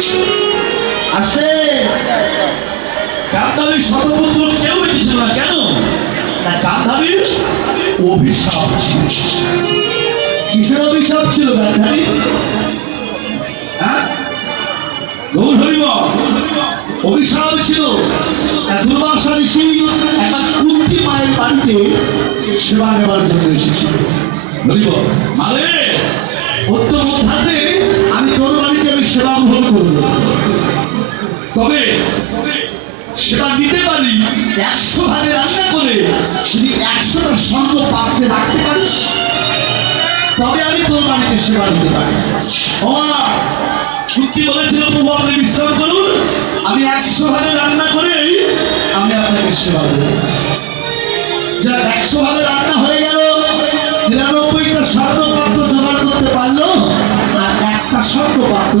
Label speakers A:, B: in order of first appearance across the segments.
A: আসে।
B: গান্ধারীর শতপুত্র কেউ বেঁচেছিল না, কেন? না গান্ধারীর অভিশাপ ছিল।
A: কিসের অভিশাপ ছিল গান্ধারী
B: হ্যাঁ? গৌর হরিব অভিশাপ ছিল। দুর্বাসা ঋষি একটা কুন্তি মায়ের বাড়িতে সেবা নেবার জন্য এসেছিল। হরিব অত্য মধ্যাতে আমি তোর বাড়িতে গ্রহণ করব। তবে সেবা দিতে পারি, একশো ভাগে রান্না করে যদি একশোটা স্বর্ণ পাত্রে রাখতে পারিস, তবে আমি তোর বাড়িতে সেবা দিতে পারি। ওমা কুন্তি বলেছিল প্রভু, আপনি বিশ্রাম করুন। আমি একশো ভাগে রান্না করে আমি আপনাকে সেবা দেব। যা একশো ভাগে রান্না হয়ে গেল, নিরানব্বইটা স্বর্ণপাত্র জোগাড় করতে পারল, আর একটা স্বর্ণপাত্র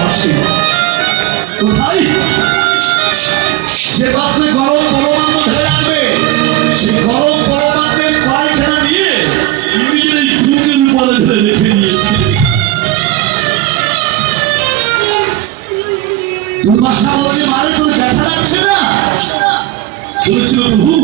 B: বলেছিল প্রভু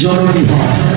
B: জননী হয়।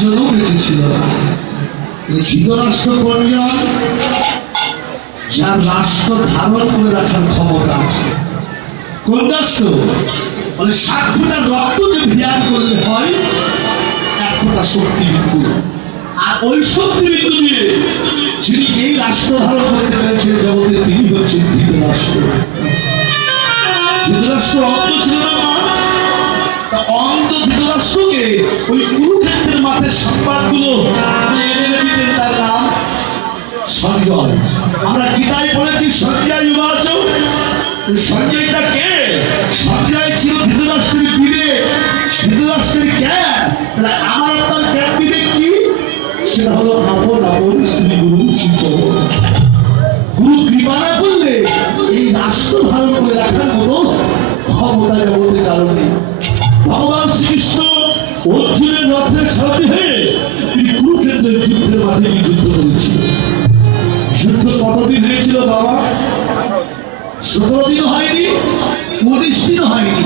B: একজনও বেঁচে ছিল। না এই ধৃতরাষ্ট্র পরিজন যার রাষ্ট্র ধারণ করে রাখার ক্ষমতা আছে। মানে ফোঁটা রক্ত যে ভিয়ান করলে হয়, এক ফোঁটা শক্তি আর ওই শক্তি বিন্দু দিয়ে যিনি এই রাষ্ট্র ধারণ করতে পেরেছেন জগতে তিনি হচ্ছেন ধৃতরাষ্ট্র। ধৃতরাষ্ট্র অন্ত ছিল না ওই কুরুক্ষেত্রের মাঠের সংবাদগুলো তার নাম সঞ্জয়। আমরা গীতায় বলেছি সঞ্জয় সঞ্জয়টা কে? অর্জুনের রথের সাথে হয়ে তিনি কুরুক্ষেত্রের যুদ্ধের মাঠে গিয়ে যুদ্ধ করেছিলেন। যুদ্ধ কতদিন হয়েছিল বাবা? সতেরো দিন হয়নি, উনিশ দিন হয়নি।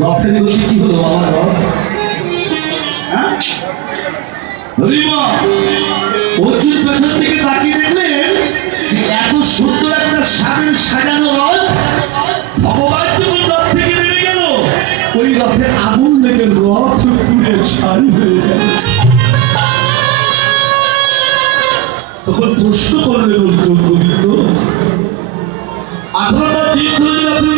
B: রথের গতি কি হলো বাবা রথ হ্যাঁ? রথ রথ আগুন লেগে রথ পুড়ে তখন প্রশ্ন করলেন অর্জুন গোবিন্দ, আঠারোটা দিন ধরে আপনি